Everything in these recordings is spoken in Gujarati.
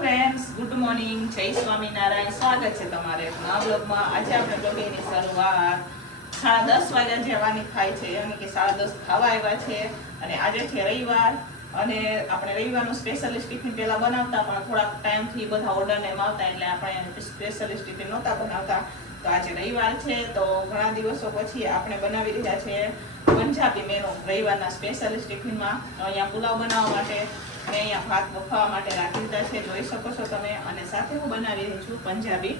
ફ્રેન્ડ્સ, ગુડ મોર્નિંગ, જય સ્વામિનારાયણ. સ્વાગત છે તમારે નવા બ્લોગમાં. આજે આપણે બ્લોગની શરૂઆત 10:30 વાગ્યા જેવાની થાય છે, યાની કે 10:30 ખાવા આવ્યા છે. અને આજે છે રવિવાર, અને આપણે રવિવારનું સ્પેશિયલિસ્ટ ટિફિન પહેલાં બનાવતા, પણ થોડાક ટાઈમથી બધા ઓર્ડરને એમ આવતા એટલે આપણે સ્પેશિયલિસ્ટ ટિફિન નહોતા બનાવતા. તો આજે રવિવાર છે, તો ઘણા દિવસો પછી આપણે બનાવી રહ્યા છીએ પંજાબી મેનુ રવિવારના સ્પેશિયલિસ્ટ ટિફિનમાં. અહીંયા પુલાવ બનાવવા માટે અને અહીંયા ભાત બફાવા માટે રાખી દીધા છે, જોઈ શકો છો તમે. અને સાથે હું બનાવી રહી છું પંજાબી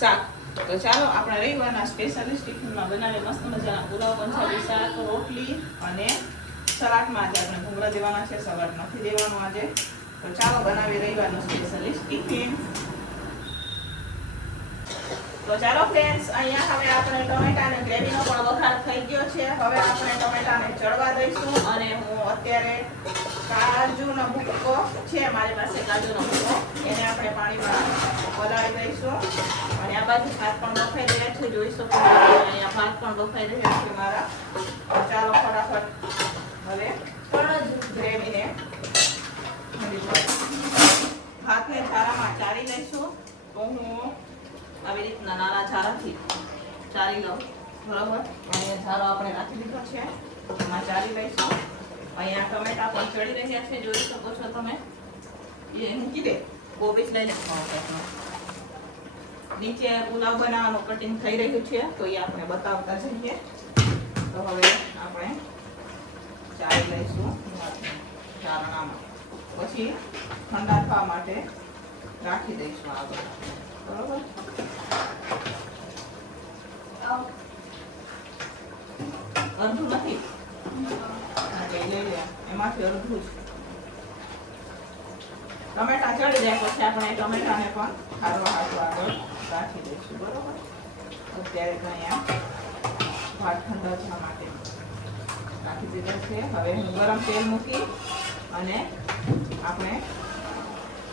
શાક. તો ચાલો આપણે રવિવારના સ્પેશિયલિસ્ટ ટિફિનમાં બનાવીએ મસ્ત મજાના પુલાવ, પંજાબી શાક, રોટલી અને સલાડમાં આજે આપણે ભૂંગળા દેવાના છે, સલાડ નથી દેવાનું આજે. તો ચાલો બનાવી રવિવારનું સ્પેશિયલિસ્ટ ટિફિન. તો ચાલો ફ્રેન્ડ્સ, અહીંયા હવે આપણે ટમેટાને ગ્રેવીનો પણ વઘાર થઈ ગયો છે. હવે આપણે ટમેટાને ચડવા દઈશું. અને હું અત્યારે કાજુનો ભૂકો છે મારી પાસે, કાજુનો ભૂકો એને આપણે પાણીમાં પલાળી દઈશું. અને આ બાજુ ભાત પણ બફાઈ રહ્યા છે, જોઈ શકો છો. અહીંયા ભાત પણ બફાઈ રહ્યા છે મારા. ચાલો ફટાફટ હવે ગ્રેવીને ભાતને છારામાં ચારી લઈશું. તો હું આવી રીતના નાના છારાથી ચારી લઉં, બરાબર. અહીંયા છારો આપણે રાખી દીધો છે, એમાં ચારી લઈશું. અહીંયા ટમેટા પણ ચડી રહ્યા છે, જોઈ શકો છો તમે. એ મૂકી દે, કોબીજ લઈ લેવાનું. નીચે પુલાવ બનાવવાનું કટિંગ થઈ રહ્યું છે, તો એ આપણે બતાવતા જઈએ. તો હવે આપણે ચારી લઈશું ચારણામાં, પછી ઠંડા થવા માટે રાખી દઈશું આગળ, બરોબર. અડધું નથી, એમાંથી અડધું જ ટમેટા ચડી જાય પછી આપણે ટમેટાને પણ ખારવા હાથો આગળ રાખી દઈશું, બરોબર. અત્યારે તો અહીંયા ભાત ઠંડા થવા માટે રાખી દીધા છે. હવે હું ગરમ તેલ મૂકી અને આપણે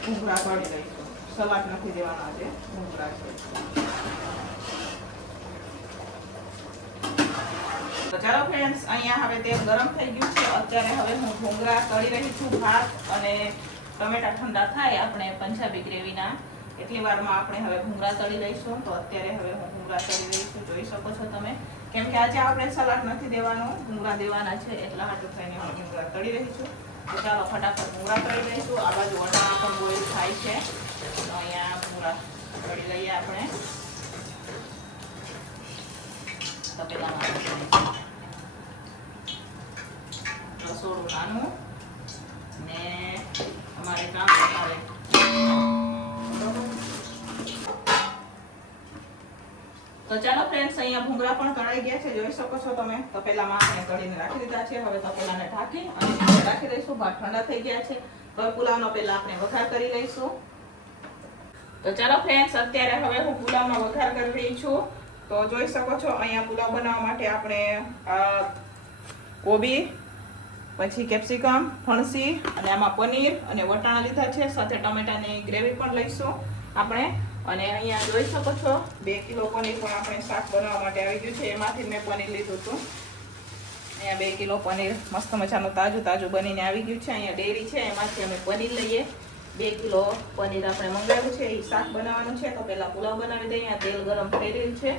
ભૂંગળા તળી લઈશું. સલાડ નથી દેવાનો આજે, ભૂંગળા છે. તો ચાલો ફ્રેન્ડ્સ, અહીંયા હવે તેલ ગરમ થઈ ગયું છે. અત્યારે હવે હું ભૂંગળા તળી રહી છું. ભાત અને ટમેટા ઠંડા થાય આપણે પંજાબી ગ્રેવીના એટલી વારમાં આપણે હવે ભૂંગળા તળી લઈશું. તો અત્યારે હવે હું ભૂંગળા તળી રહી છું, જોઈ શકો છો તમે. કેમ કે આજે આપણે સલાડ નથી દેવાનું, ભૂંગળા દેવાના છે, એટલા માટે થઈને હું ભૂંગળા તળી રહી છું. તો ચાલો ફટાફટ ભૂંગળા તળી લઈશું. આ બાજુ વટાણા પણ બોઇલ થાય છે, તો અહીંયા ભૂંગળા તળી લઈએ આપણે તપેલામાં. રસોડું નાનું ને અમારે કામ આવે. તો ચાલો ફ્રેન્ડ્સ, અહીંયા ભૂંગળા પણ તળાઈ ગયા છે, જોઈ શકો છો તમે. તપેલામાં આપણે તળીને રાખી દીધા છે. હવે તપેલાને ઢાંકી અને રાખી દઈશું. ભાત ઠંડા થઈ ગયા છે. હવે પુલાવનો પહેલા આપણે વઘાર કરી લઈશું. તો ચાલો ફ્રેન્ડ્સ, અત્યારે હવે હું પુલાવનો વઘાર કરી રહી છું. તો જોઈ શકો છો અહીંયા પુલાવ બનાવવા માટે આપણે કોબી, પછી કેપ્સિકમ, ફણસી અને આમાં પનીર અને વટાણા લીધા છે. સાથે ટમેટાની ગ્રેવી પણ લઈશું આપણે. અને અહીંયા જોઈ શકો છો 2 કિલો પનીર પણ આપણે શાક બનાવવા માટે આવી ગયું છે. એમાંથી મેં પનીર લીધું હતું. અહીંયા 2 કિલો પનીર મસ્ત મજાનું તાજું બનીને આવી ગયું છે. અહીંયા ડેરી છે, એમાંથી અમે પનીર લઈએ. 2 કિલો પનીર આપણે મંગાવ્યું છે, એ શાક બનાવવાનું છે. તો પહેલાં પુલાવ બનાવી દઈએ. અહીંયા તેલ ગરમ થઈ રહ્યું છે.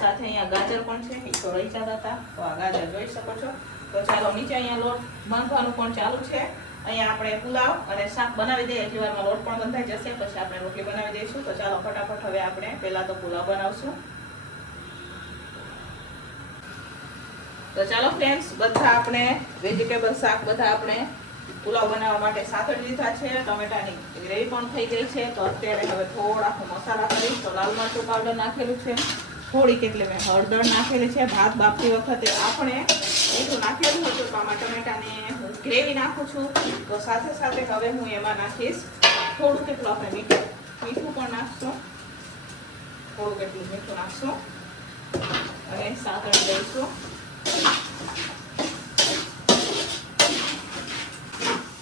સાથે અહીંયા ગાજર પણ છે, એ તો રહી જતા હતા, તો આ ગાજર જોઈ શકો છો. તો ચાલો નીચે અહીંયા લોટ બાંધવાનું પણ ચાલુ છે. અહીંયા આપણે પુલાવ અને શાક બનાવી દઈએ, એટલી વારમાં લોટ પણ બંધાઈ જશે, પછી આપણે રોટલી બનાવી દઈશું. તો ચાલો ફટાફટ હવે આપણે પહેલા તો પુલાવ બનાવશું. તો ચાલો ફ્રેન્ડ્સ, બધા આપણે વેજીટેબલ શાક બધા આપણે પુલાવ બનાવવા માટે સાતળી લીધા છે. ટમેટાની ગ્રેવી પણ થઈ ગઈ છે. તો અત્યારે હવે થોડા હું મસાલા કરીશ. તો લાલ મરચું પાવડર નાખેલું છે, થોડીક એટલે મેં હળદર નાખેલી છે. ભાત બાફતી વખતે આપણે મીઠું નાખેલું હતું, તો આમાં ટમેટાની હું ગ્રેવી નાખું છું. તો સાથે સાથે હવે હું એમાં નાખીશ થોડું કેટલું આપણે મીઠું પણ નાખશું, થોડું કેટલું મીઠું નાખશું અને સાતળી દઈશું.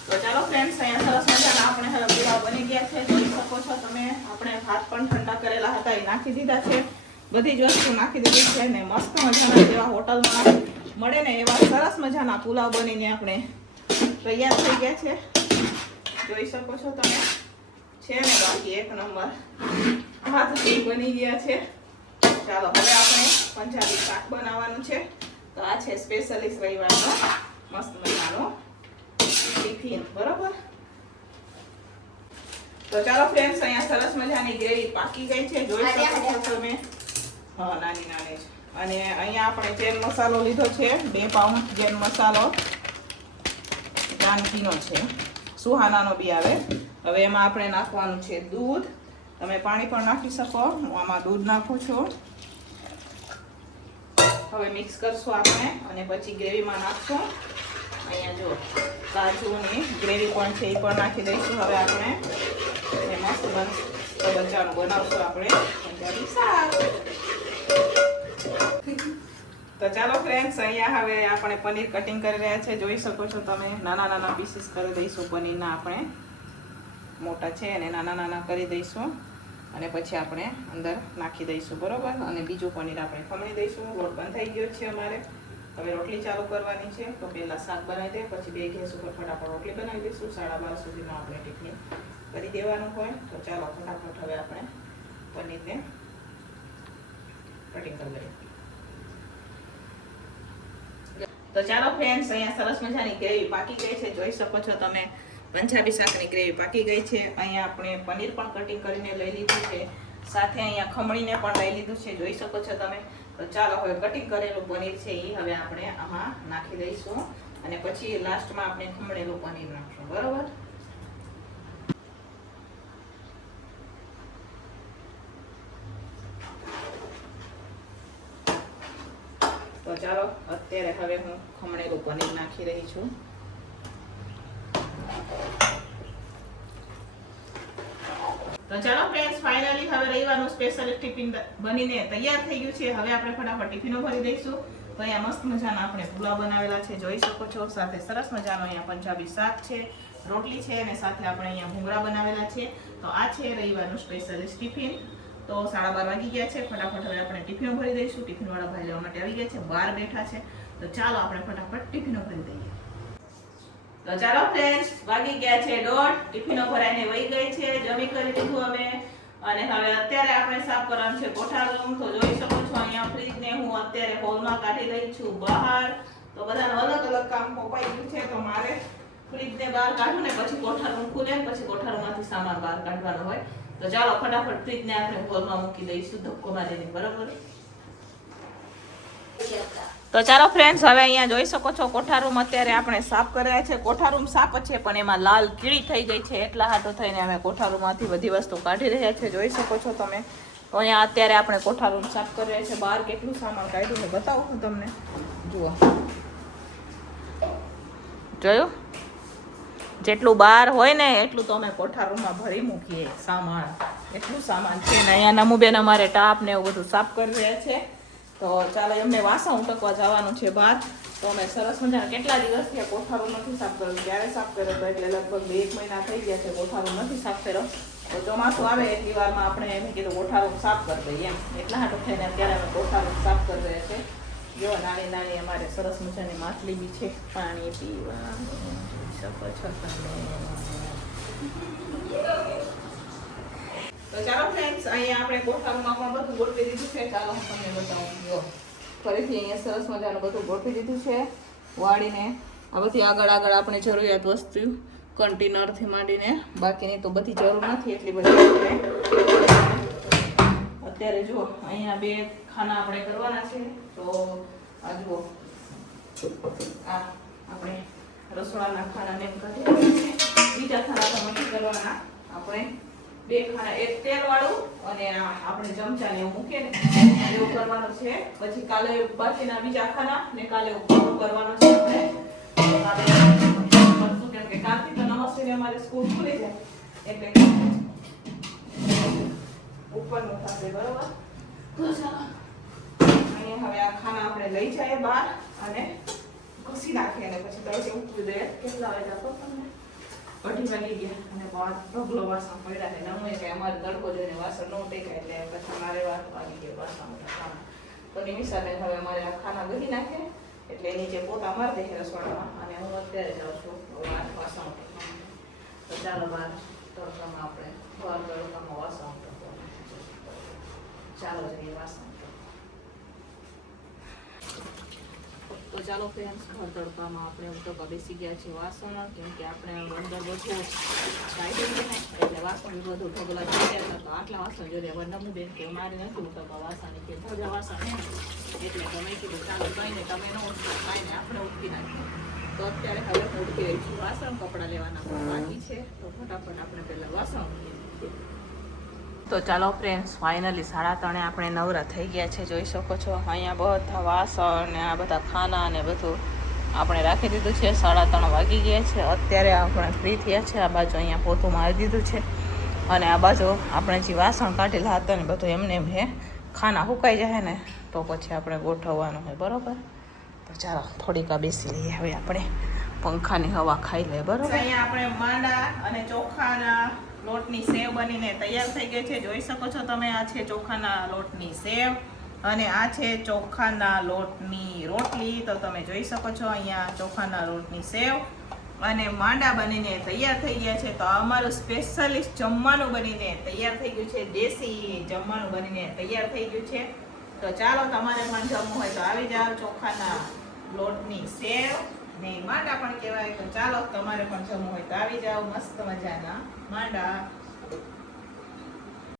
તો ચાલો ફ્રેન્ડ્સ, અહીંયા સરસ મજાના આપણે હવે પુલાવ બની ગયા છે, જોઈ શકો છો તમે. આપણે ભાત પણ ઠંડા કરેલા હતા, એ નાખી દીધા છે. બધી જ વસ્તુ નાખી દીધી છે ને મસ્ત મજાના જેવા હોટલમાં મળે ને એવા સરસ મજાના પુલાવ બનીને આપણે તૈયાર થઈ ગયા છે, જોઈ શકો છો તમે. છે ને બાકી એક નંબર હાથ બની ગયા છે. ચાલો હવે આપણે પંજાબી શાક બનાવવાનું છે. તો આ છે સ્પેશિયલી રવિવારનો મસ્ત મજાનો ટિફિન, બરોબર. તો ચાલો ફ્રેન્ડ્સ, અહીંયા સરસ મજાની ગ્રેવી પાકી ગઈ છે, જોઈ શકો છો તમે. હા, નાની નાની છે. અને અહીંયા આપણે ચેન મસાલો લીધો છે, 2 પાઉન્ડ ચેન મસાલો જાનકીનો છે, સુહાનાનો બી આવે. હવે એમાં આપણે નાખવાનું છે દૂધ. તમે પાણી પણ નાખી શકો, હું આમાં દૂધ નાખું છું. હવે મિક્સ કરશું આપણે અને પછી ગ્રેવીમાં નાખશું. અહીંયા જો કાજુની ગ્રેવી પણ છે, એ પણ નાખી દઈશું. હવે આપણે મસ્ત બચ્ચાનું બનાવશું આપણે પંજાબી શાક. તો ચાલો ફ્રેન્ડ્સ, અહીંયા હવે આપણે પનીર કટિંગ કરી રહ્યા છે, જોઈ શકો છો તમે. નાના નાના પીસીસ કરી દઈશું પનીરના. આપણે મોટા છે અને નાના નાના કરી દઈશું અને પછી આપણે અંદર નાખી દઈશું, બરોબર. અને બીજું પનીર આપણે ખમણી દઈશું. લોટ બંધ થઈ ગયો છે અમારે. હવે રોટલી ચાલુ કરવાની છે. તો પહેલાં શાક બનાવી દે, પછી 2 ગેસ ઉપર ફટાફટ રોટલી બનાવી દઈશું. 12:30 સુધીમાં આપણે ટિફિન કરી દેવાનું હોય. તો ચાલો ફટાફટ હવે આપણે પનીરને કટિંગ કરી લઈએ. તો ચાલો ફ્રેન્ડ્સ, અહીંયા સરસ મજાની ગ્રેવી પાકી ગઈ છે, જોઈ શકો છો તમે. પંજાબી શાકની ગ્રેવી પાકી ગઈ છે. અહીંયા આપણે પનીર પણ કટિંગ કરીને લઈ લીધું છે, સાથે અહીંયા ખમણીને પણ લઈ લીધું છે, જોઈ શકો છો તમે. તો ચાલો હવે કટિંગ કરેલું પનીર છે એ હવે આપણે આમાં નાખી દઈશું અને પછી લાસ્ટમાં આપણે ખમણેલું પનીર નાખશું, બરોબર. તો ચાલો અત્યારે હવે હું ખમણેલું પનીર નાખી રહી છું. તો ચાલો ફ્રેન્ડ્સ, ફાઇનલી હવે રવિવારનું સ્પેશિયલ ટિફિન બનીને તૈયાર થઈ ગયું છે. હવે આપણે ફટાફટ ટિફિનો ભરી દઈશું. તો અહીંયા મસ્ત મજાના આપણે પુલાવ બનાવેલા છે, જોઈ શકો છો. સાથે સરસ મજાનો અહીંયા પંજાબી શાક છે, રોટલી છે અને સાથે આપણે અહીંયા ભૂંગળા બનાવેલા છે. તો આ છે રવિવારનું સ્પેશિયલિસ્ટ ટિફિન. તો 12:30 વાગી ગયા છે. ફટાફટ હવે આપણે ટિફિનો ભરી દઈશું. ટિફિનવાળા ભાઈ લેવા માટે આવી ગયા છે, બહાર બેઠા છે. તો ચાલો આપણે ફટાફટ ટિફિનો ભરી દઈએ. તો ચાલો ફ્રેન્ડ્સ, વાગી ગયા છે 1:30. ટિફિનો ભરાઈને વહી ગઈ છે. જમી કરી લીધું અમે અને હવે અત્યારે આપણે સાફ કરવાનું છે કોઠાર રૂમ. તો જોઈ શકો છો અહીંયા ફ્રીજને હું અત્યારે હોલમાં કાઢી રહી છું બહાર. તો બધાનું અલગ અલગ કામ પોપાઈ ગયું છે. તો મારે ફ્રીજને બહાર કાઢું ને પછી કોઠાર રૂમ ખુલે ને પછી કોઠાર રૂમમાંથી સામાન બહાર કાઢવાનો હોય. તો ચાલો ફટાફટ ફ્રીજને આપણે હોલમાં મૂકી દઈશું ધક્કો મારીને, બરોબર. તો ચાલો ફ્રેન્ડ્સ, હવે અહીંયા જોઈ શકો છો કોઠાર રૂમ અત્યારે આપણે સાફ કર્યા છે. કોઠાર રૂમ સાફ છે પણ એમાં લાલ કીડી થઈ ગઈ છે, એટલા હાટો થઈને અમે કોઠાર રૂમમાંથી બધી વસ્તુ કાઢી રહ્યા છે, જોઈ શકો છો તમે. તો અહીંયા અત્યારે આપણે કોઠાર રૂમ સાફ કરી રહ્યા છે. બહાર કેટલું સામાન કાઢ્યું છે બતાવું હું તમને. જુઓ, જોયું? જેટલું બહાર હોય ને એટલું તો અમે કોઠાર રૂમમાં ભરી મૂકીએ સામાન. એટલું સામાન છે ને. અહીંયા નમુબેન અમારે ટાપ ને એવું બધું સાફ કરી રહ્યા છે. તો ચાલો, એમને વાસણ ઉટકવા જવાનું છે બહાર. તો અમે સરસ મજાના કેટલા દિવસથી કોઠારો નથી સાફ કર્યો. ક્યારે સાફ કર્યો તો એટલે લગભગ 2 મહિના થઈ ગયા છે કોઠારો નથી સાફ કર્યો. તો ચોમાસું આવે એટલી વારમાં આપણે એમ કીધું કોઠારો સાફ કરી દઈએ એમ. એટલા હાટો થઈને અત્યારે અમે કોઠારો સાફ કરી રહ્યા છે. જો નાની નાની અમારે સરસ મજાની માછલી બી છે, પાણી પીવા શકો છો તમે. તો ચાલો ફ્રેન્ડ્સ, અહીંયા આપણે કોઠારમાં પણ બધું ગોઠવી દીધું છે. ચાલો હું તમને બતાવું. જો ફરીથી અહીંયા સરસ મજાનું બધું ગોઠવી દીધું છે વાળીને. આ બધી આગળ આગળ આપણે જરૂરિયાત વસ્તુ કન્ટેનરથી માંડીને, બાકીની તો બધી જરૂર નથી એટલી બધી. અત્યારે જો અહીંયા 2 ખાના આપણે કરવાના છે. તો આ જુઓ, આ આપણે રસોડાના ખાનાને એમ કાઢી બીજા ખાના તો નથી કરવાના. આપણે 2 ખાના, એક તેલ વાળું અને આપણે ચમચાને એવું મૂકે ને એવું કરવાનું છે. પછી કાલે બાકીના બીજા ખાના ને કાલે ઉપર કરવાનો છે આપણે. કેમ કે કાલથી તો નમસ્તે અમારે સ્કૂલ ખુલી જાય એટલે ઉપરનું થશે, બરોબર. તો ચાલો અહીંયા હવે આ ખાના આપણે લઈ જઈએ બહાર અને ઘસી નાખીએ અને પછી તળે ઉતરી દઈએ. કેટલા વાગ્યા તો તમને 2:30 વાગી ગયા અને ઢગલો વાસણ પડ્યા છે. નમું કે અમારે તડકો જોઈને વાસણ ન ટેકાય એટલે પછી મારે વાત વાગી ગયો વાસણ ખાના. તો નિમિષાને હવે અમારે આ ખાના ગળી નાખે એટલે નીચે પોતા મારી દે રસોડામાં અને હું અત્યારે જાઉં છું વાસણ. તો ચાલો બહાર તડકામાં આપણે ઘર તડકામાં વાસણ કરવાનું. ચાલો જઈએ વાસણ. તો ચાલો ફ્રેન્ડ્સ, ઘર તડકામાં આપણે તો બેસી ગયા છે વાસણ, કેમ કે આપણે અંદર બધું કાઢી ને એટલે વાસણ બધું ઢગલા થઈ ગયા હતા. તો આટલા વાસણ જોઈએ હવે નમું બેન કે મારે નથી ઉઠાવતા વાસણ કે ભજા વાસણ ને, એટલે તમે કીધું ચાલો કહીને તમે ન ઉઠતા કાંઈ ને આપણે ઉઠી નાખીએ. તો અત્યારે હવે હું ઉઠી રહી છું. વાસણ કપડાં લેવાના પણ બાકી છે, તો ફટાફટ આપણે પહેલાં વાસણ ઉઠીએ. તો ચાલો ફ્રેન્ડ્સ, ફાઇનલી 3:30 આપણે નવરા થઈ ગયા છે. જોઈ શકો છો અહીંયા બધા વાસણ ને આ બધા ખાના ને બધું આપણે રાખી દીધું છે. 3:30 વાગી ગયા છે. અત્યારે આપણે ફ્રી થયા છે. આ બાજુ અહીંયા પોતું મારી દીધું છે અને આ બાજુ આપણે જે વાસણ કાઢેલા હતા ને બધું એમને એમ હે ખાના સુકાઈ જાય ને તો પછી આપણે ગોઠવવાનું હોય. બરોબર, તો ચાલો થોડીક આ બેસી લઈએ. હવે આપણે પંખાની હવા ખાઈ લઈએ. બરોબર, અહીંયા આપણે માંડા અને ચોખાના લોટની સેવ બનીને તૈયાર થઈ ગઈ છે. જોઈ શકો છો તમે, આ છે ચોખાના લોટની સેવ અને આ છે ચોખાના લોટની રોટલી. તો તમે જોઈ શકો છો અહીંયા ચોખાના લોટની સેવ અને માંડા બનીને તૈયાર થઈ ગયા છે. તો અમારું સ્પેશિયલિસ્ટ જમવાનું બનીને તૈયાર થઈ ગયું છે. દેશી જમવાનું બનીને તૈયાર થઈ ગયું છે. તો ચાલો તમારે પણ જમવું હોય તો આવી જાઓ. ચોખાના લોટની સેવ ને માંડા પણ કહેવાય. તો ચાલો તમારે પણ જમવું હોય તો આવી જાઓ. મસ્ત મજાના માંડા.